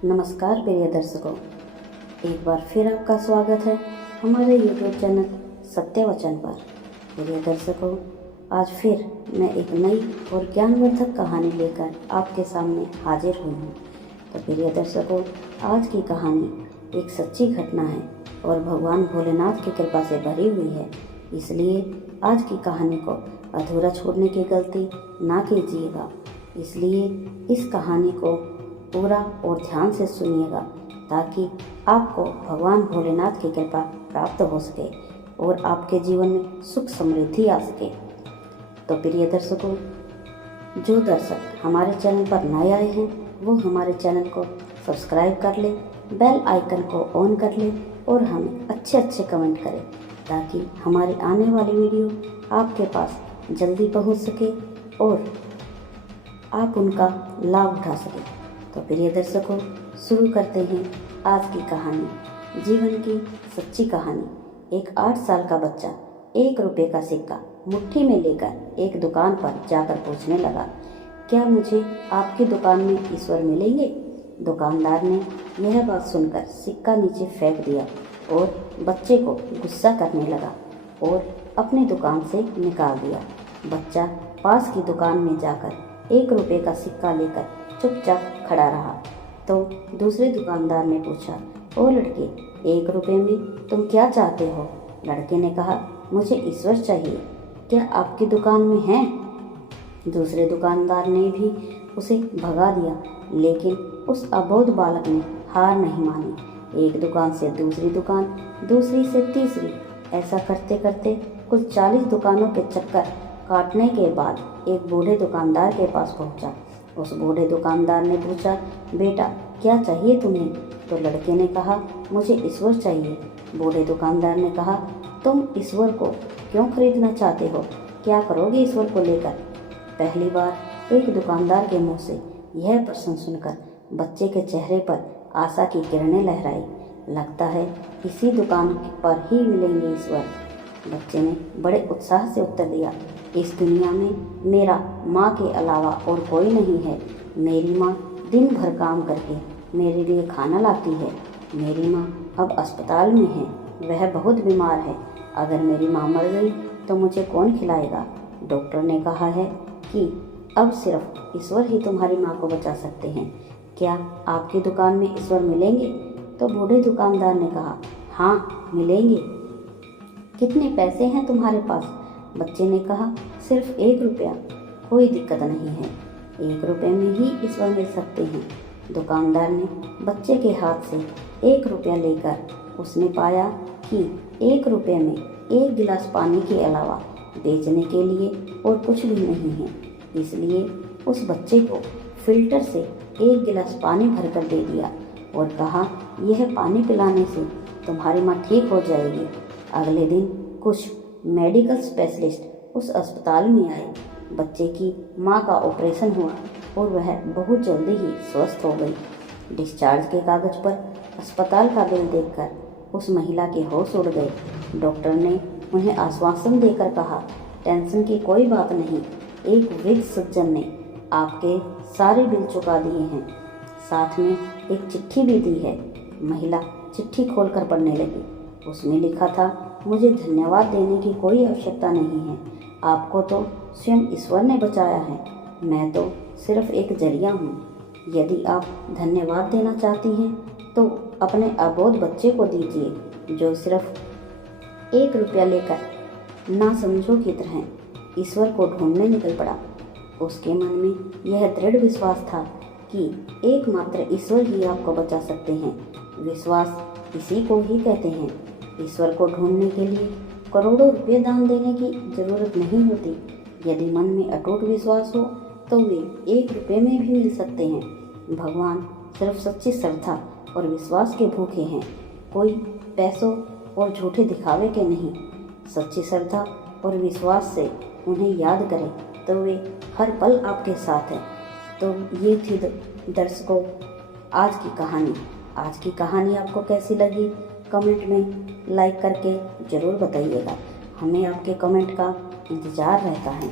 नमस्कार प्रिय दर्शकों, एक बार फिर आपका स्वागत है हमारे YouTube चैनल सत्य वचन पर। प्रिय दर्शकों, आज फिर मैं एक नई और ज्ञानवर्धक कहानी लेकर आपके सामने हाजिर हुई हूँ। तो प्रिय दर्शकों, आज की कहानी एक सच्ची घटना है और भगवान भोलेनाथ की कृपा से भरी हुई है, इसलिए आज की कहानी को अधूरा छोड़ने की गलती ना कीजिएगा। इसलिए इस कहानी को पूरा और ध्यान से सुनिएगा ताकि आपको भगवान भोलेनाथ की कृपा प्राप्त हो सके और आपके जीवन में सुख समृद्धि आ सके। तो प्रिय दर्शकों, जो दर्शक हमारे चैनल पर नए आए हैं वो हमारे चैनल को सब्सक्राइब कर ले, बेल आइकन को ऑन कर ले और हमें अच्छे कमेंट करें ताकि हमारी आने वाली वीडियो आपके पास जल्दी पहुंच सके और आप उनका लाभ उठा सकें। तो प्रिय दर्शकों, शुरू करते हैं आज की कहानी, जीवन की सच्ची कहानी। एक 8 साल का बच्चा 1 रुपये का सिक्का मुट्ठी में लेकर एक दुकान पर जाकर पूछने लगा, क्या मुझे आपकी दुकान में ईश्वर मिलेंगे? दुकानदार ने यह बात सुनकर सिक्का नीचे फेंक दिया और बच्चे को गुस्सा करने लगा और अपनी दुकान से निकाल दिया। बच्चा पास की दुकान में जाकर 1 रुपये का सिक्का लेकर चुपचाप खड़ा रहा। तो दूसरे दुकानदार ने पूछा, ओ लड़के, 1 रुपये में तुम क्या चाहते हो? लड़के ने कहा, मुझे ईश्वर चाहिए, क्या आपकी दुकान में है? दूसरे दुकानदार ने भी उसे भगा दिया, लेकिन उस अबोध बालक ने हार नहीं मानी। एक दुकान से दूसरी दुकान, दूसरी से तीसरी, ऐसा करते करते कुल 40 दुकानों के चक्कर काटने के बाद एक बूढ़े दुकानदार के पास पहुंचा। उस बूढ़े दुकानदार ने पूछा, बेटा क्या चाहिए तुम्हें? तो लड़के ने कहा, मुझे ईश्वर चाहिए। बूढ़े दुकानदार ने कहा, तुम ईश्वर को क्यों खरीदना चाहते हो? क्या करोगे ईश्वर को लेकर? पहली बार एक दुकानदार के मुंह से यह प्रश्न सुनकर बच्चे के चेहरे पर आशा की किरणें लहराई। लगता है इसी दुकान पर ही मिलेंगे ईश्वर। बच्चे ने बड़े उत्साह से उत्तर दिया, इस दुनिया में मेरा माँ के अलावा और कोई नहीं है। मेरी माँ दिन भर काम करके मेरे लिए खाना लाती है। मेरी माँ अब अस्पताल में है, वह बहुत बीमार है। अगर मेरी माँ मर गई तो मुझे कौन खिलाएगा? डॉक्टर ने कहा है कि अब सिर्फ ईश्वर ही तुम्हारी माँ को बचा सकते हैं। क्या आपकी दुकान में ईश्वर मिलेंगे? तो बूढ़े दुकानदार ने कहा, हाँ मिलेंगे। कितने पैसे हैं तुम्हारे पास? बच्चे ने कहा, सिर्फ 1 रुपया। कोई दिक्कत नहीं है, 1 रुपये में ही ईश्वर मिल सकते हैं। दुकानदार ने बच्चे के हाथ से 1 रुपया लेकर उसने पाया कि 1 रुपये में 1 गिलास पानी के अलावा बेचने के लिए और कुछ भी नहीं है। इसलिए उस बच्चे को फिल्टर से 1 गिलास पानी भरकर दे दिया और कहा, यह पानी पिलाने से तुम्हारी माँ ठीक हो जाएगी। अगले दिन कुछ मेडिकल स्पेशलिस्ट उस अस्पताल में आए। बच्चे की माँ का ऑपरेशन हुआ और वह बहुत जल्दी ही स्वस्थ हो गई। डिस्चार्ज के कागज पर अस्पताल का बिल देखकर उस महिला के होश उड़ गए। डॉक्टर ने उन्हें आश्वासन देकर कहा, टेंशन की कोई बात नहीं, एक वृद्ध सज्जन ने आपके सारे बिल चुका दिए हैं, साथ में एक चिट्ठी भी दी है। महिला चिट्ठी खोलकर पढ़ने लगी। उसमें लिखा था, मुझे धन्यवाद देने की कोई आवश्यकता नहीं है, आपको तो स्वयं ईश्वर ने बचाया है, मैं तो सिर्फ एक जरिया हूँ। यदि आप धन्यवाद देना चाहती हैं तो अपने अबोध बच्चे को दीजिए जो सिर्फ 1 रुपया लेकर ना समझो की तरह ईश्वर को ढूंढने निकल पड़ा। उसके मन में यह दृढ़ विश्वास था कि एकमात्र ईश्वर ही आपको बचा सकते हैं। विश्वास इसी को ही कहते हैं। ईश्वर को ढूंढने के लिए करोड़ों रुपये दान देने की जरूरत नहीं होती। यदि मन में अटूट विश्वास हो तो वे 1 रुपये में भी मिल सकते हैं। भगवान सिर्फ सच्ची श्रद्धा और विश्वास के भूखे हैं, कोई पैसों और झूठे दिखावे के नहीं। सच्ची श्रद्धा और विश्वास से उन्हें याद करें तो वे हर पल आपके साथ हैं। तो ये थी दर्शकों आज की कहानी। आज की कहानी आपको कैसी लगी कमेंट में लाइक करके ज़रूर बताइएगा। हमें आपके कमेंट का इंतज़ार रहता है।